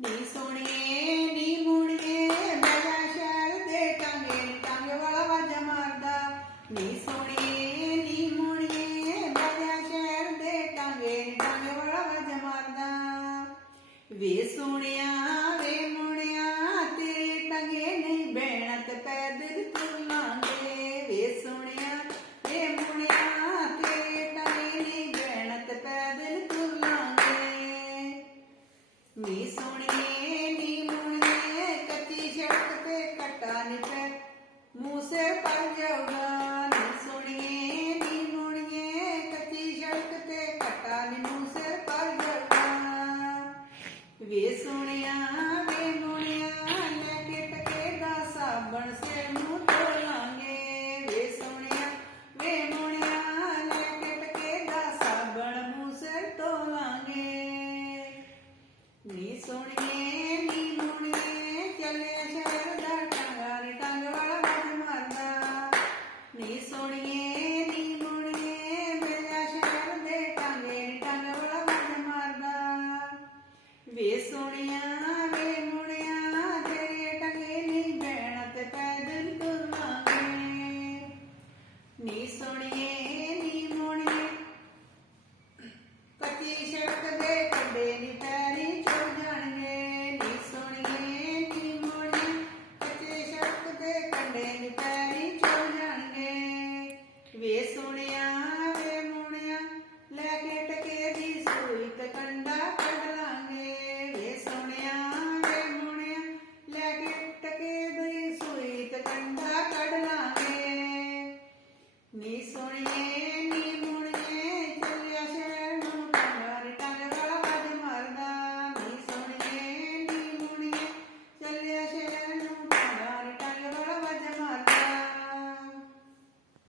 ਨੀ ਸੋਹਣੀਏ ਨੀ ਮੁਣੀਏ ਬੜਾ ਸ਼ਹਿਰ ਦੇ ਟਾਂਗੇ ਨੀ ਟਾਂਗੇ ਵਾਲਾ ਵਾਜਾ ਮਾਰਦਾ। ਨੀ ਸੋਹਣੀਏ ਨੀ ਮੁਣੀਏ ਬੜਾ ਸ਼ਹਿਰ ਦੇ ਟਾਂਗੇ ਨੀ ਟਾਂਗੇ ਵਾਲਾ ਵਾਜਾ ਮਾਰਦਾ। ਵੇ ਸੋਹਣਿਆ ਵੇ ਮੁਣਿਆ ਤੇਰੇ ਟਾਂਗੇ ਨਹੀਂ ਬਹਿਣਾ ਤੇ ਪੈਦਲ ਤੁਰਾਂਗੇ ਵੇ ਸੋਹਣਿਆ ਵੇ ਮੁਣਿਆ ਤੇਰੇ ਟਾਂਗੇ ਨਹੀਂ ਬਹਿਣਾ ਤੇ ਪੈਦਲ ਤੁਰਾਂਗੇ ਨੀ ਸੋਹਣੀਏ ਨੀ ਮੁਣੀਏ ਕੱਚੀ ਸੜਕ ਤੇ ਕੱਟਾ ਨੀ ਪੈ ਸੁਣੀਏ, ਨੀ ਲੁਣੀਏ ਚੱਲੇ ਸ਼ਹਿਰ ਦਾ ਟੰਗਾਰ, ਟੰਗ ਵਾਲਾ ਮਨ ਮਰਦਾ। ਨੀ ਸੁਣੀਏ, ਨੀ ਲੁਣੀਏ ਮੇਰਾ ਸ਼ਹਿਰ ਦੇ ਟੰਗੇ ਨੀ ਟੰਗ ਵਾਲਾ ਮਨ ਮਰਦਾ। ਵੇ ਸੁਣਿਆ, ਵੇ ਲੁਣਿਆ ਤੇਰੇ ਟੰਗੇ ਨੀ ਬੈਣ ਤੇ ਪੈਦਲ ਤੁਰਾਂਗੇ। ਨੀ ਸੁਣੀਏ, ਨੀ ਲੁਣੀਏ ਕੱਚੀ ਸੜਕ ਦੇ ਕੰਢੇ ਨੀ ਪੈ